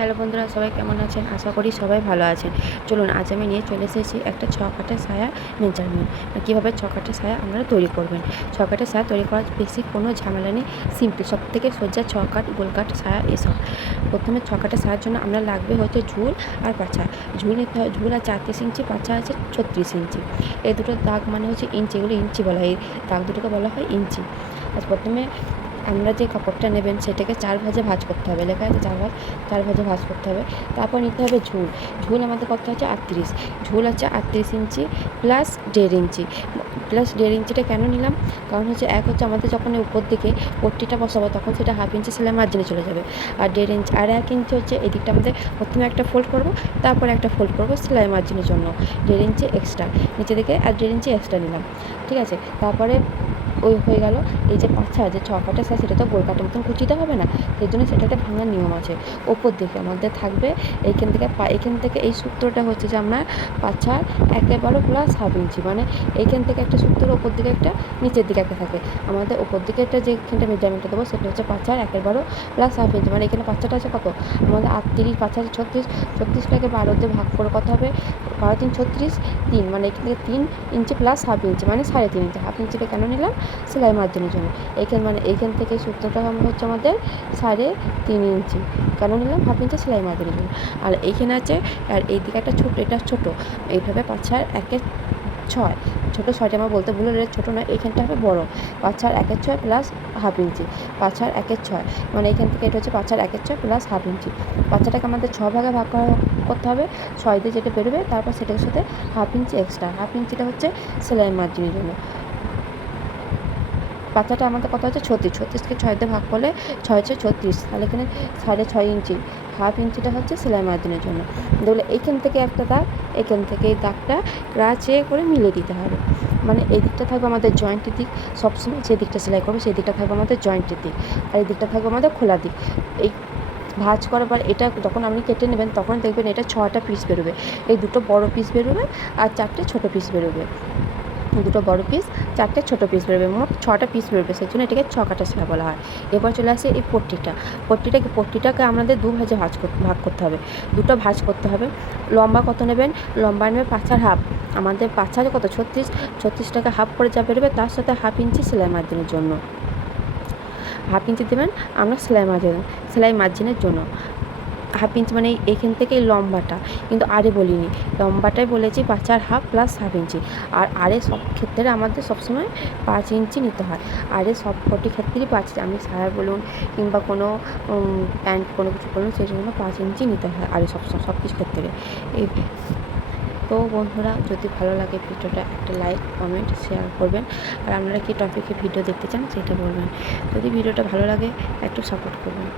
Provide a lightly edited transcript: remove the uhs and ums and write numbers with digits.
Hello বন্ধুরা, সবাই কেমন আছেন? আশা করি সবাই ভালো আছেন। চলুন আজ আমি নিয়ে চলে এসেছি একটা ছকাটে সায়া মেজারমেন্ট। কীভাবে ছকাটে সায়া আপনারা তৈরি করবেন। ছকাটে সায়া তৈরি করার বেশি কোনো ঝামেলা নেই, সিম্পল, সবথেকে সোজা ছকাট, গোলকাট, সায়া এসব। প্রথমে ছকাটে সায়ার জন্য আমরা লাগবে হচ্ছে ঝুল আর পাছা। ঝুল নিতে হয়, ঝুল আছে 38 ইঞ্চি, পাছা আছে 36 ইঞ্চি। এই দুটো দাগ মানে হচ্ছে ইঞ্চি, এগুলো ইঞ্চি বলা হয়, এই দাগ দুটোকে বলা হয় ইঞ্চি। প্রথমে আমরা যে কাপড়টা নেবেন সেটাকে 4 ভাঁজে ভাঁজ করতে হবে, লেখা আছে 4 ভাঁজে ভাঁজ করতে হবে। তারপর নিতে হবে ঝুল। ঝুল আমাদের কত আছে 38, ঝুল আছে 38 ইঞ্চি প্লাস 1.5 ইঞ্চি। প্লাস 1.5 ইঞ্চিটা কেন নিলাম, কারণ হচ্ছে এক হচ্ছে আমাদের যখন উপর দিকে পট্টিটা বসাবো তখন সেটা হাফ ইঞ্চি সেলাই মার্জিনে চলে যাবে, আর 1.5 ইঞ্চি আর 1 ইঞ্চি হচ্ছে এই দিকটা আমাদের প্রথমে একটা ফোল্ড করবো, তারপরে একটা ফোল্ড করবো সেলাই মার্জিনের জন্য। 1.5 ইঞ্চি এক্সট্রা নিচে দিকে আর 1.5 ইঞ্চি এক্সট্রা নিলাম, ঠিক আছে। তারপরে ওই হয়ে গেল। এই যে পাছা, যে ছকাটা সাইজ, সেটা তো গোলকাটের মতন কুচিতে হবে না, সেই জন্য সেটাতে ভাঙার নিয়ম আছে। ওপর দিকে আমাদের থাকবে এইখান থেকে এই সূত্রটা হচ্ছে যে আমরা পাছার 1/12 প্লাস হাফ ইঞ্চি, মানে এইখান থেকে একটা সূত্র, ওপর দিকে একটা, নিচের দিকে একটা থাকে। আমাদের ওপর দিকে একটা যেখানটা মেজারমেন্টটা দেবো সেটা হচ্ছে পাছার 1/12 প্লাস হাফ ইঞ্চি, মানে এখানে পাছাটা আছে কত আমাদের 38, পাছা আছে 36, 36টাকে 12 দিয়ে ভাগ করে কত হবে, 12 3 36, 3, মানে এখান থেকে 3 ইঞ্চি প্লাস হাফ ইঞ্চি, মানে 3.5 ইঞ্চি। হাফ ইঞ্চিটা কেন নিলাম, সেলাই মার্জিনের জন্য। এইখান থেকে সূত্রটা হচ্ছে আমাদের 3.5 ইঞ্চি, কেন নিলাম, হাফ ইঞ্চি সেলাই মার্জিনের জন্য। আর এইখানে আছে, আর এই দিকে একটা ছোটো, এটা ছোটো, এইভাবে পাছার 1/6, ছোটো 6টা আমার বলতে ভুল, এটা ছোটো নয়, এইখানটা হবে বড়ো। পাছার 1/6 প্লাস হাফ ইঞ্চি, পাছার 1/6, মানে এইখান থেকে এটা হচ্ছে পাছার 1/6 প্লাস হাফ ইঞ্চি। পাছাটাকে আমাদের 6 ভাগে ভাগ করতে হবে, 6 দিয়ে যেটা বেরোবে, তারপর সেটার সাথে হাফ ইঞ্চি এক্সট্রা, হাফ ইঞ্চিটা হচ্ছে সেলাই মার্জিনের জন্য। পাছাটা আমাদের কত আছে 36, 36কে 6 দিয়ে ভাগ করলে 6 6 36, তাহলে এখানে 6.5 ইঞ্চি, হাফ ইঞ্চিটা হচ্ছে সেলাই মার্জিনের জন্য। দেখলে এইখান থেকে একটা দাগ, এখান থেকে এই দাগটা ক্রাচে করে মিলিয়ে দিতে হবে, মানে এই দিকটা থাকবে আমাদের জয়েন্টের দিক, সবসময় যে দিকটা সেলাই করবে সেই দিকটা থাকবে আমাদের জয়েন্টের দিক, আর এই দিকটা থাকবে আমাদের খোলা দিক। এই ভাঁজ করার পর এটা যখন আপনি কেটে নেবেন তখন দেখবেন এটা 6টা পিস বেরোবে, এই দুটো বড় পিস বেরোবে আর 4টে ছোটো পিস বেরোবে, দুটো বড় পিস, 4টে ছোটো পিস বেরোবে, মোট 6টা পিস বেরোবে, সেই জন্য এটাকে ছকাটা সেলাই বলা হয়। এরপর চলে আসে এই পট্টিটাকে আমাদের 2 ভাঁজে ভাগ করতে হবে, দুটো ভাঁজ করতে হবে। লম্বা কত নেবেন, লম্বা নেবে পাছার হাফ, আমাদের পাছার কত 36, 36টাকে হাফ করে যা বেরোবে তার সাথে হাফ ইঞ্চি সেলাই মার্জিনের জন্য, হাফ ইঞ্চি দেবেন আমরা সেলাই মার্জিনের জন্য। হাফ ইঞ্চি মানে এইখান থেকে এই লম্বাটা, কিন্তু আরে বলিনি, লম্বাটাই বলেছি পাছার হাফ প্লাস হাফ ইঞ্চি। আর আরে সব ক্ষেত্রে আমাদের সবসময় 5 ইঞ্চি নিতে হয়, আরে সব কটি ক্ষেত্রেই 5, আমি সায়া বলুন কিংবা কোনো প্যান্ট কোনো কিছু বলুন, সেই জন্য 5 ইঞ্চি নিতে হয় আরে সব কিছু ক্ষেত্রে। এই তো বন্ধুরা, যদি ভালো লাগে ভিডিওটা একটা লাইক, কমেন্ট, শেয়ার করবেন, আর আপনারা কী টপিকে ভিডিও দেখতে চান সেটা বলবেন। যদি ভিডিওটা ভালো লাগে একটু সাপোর্ট করবেন।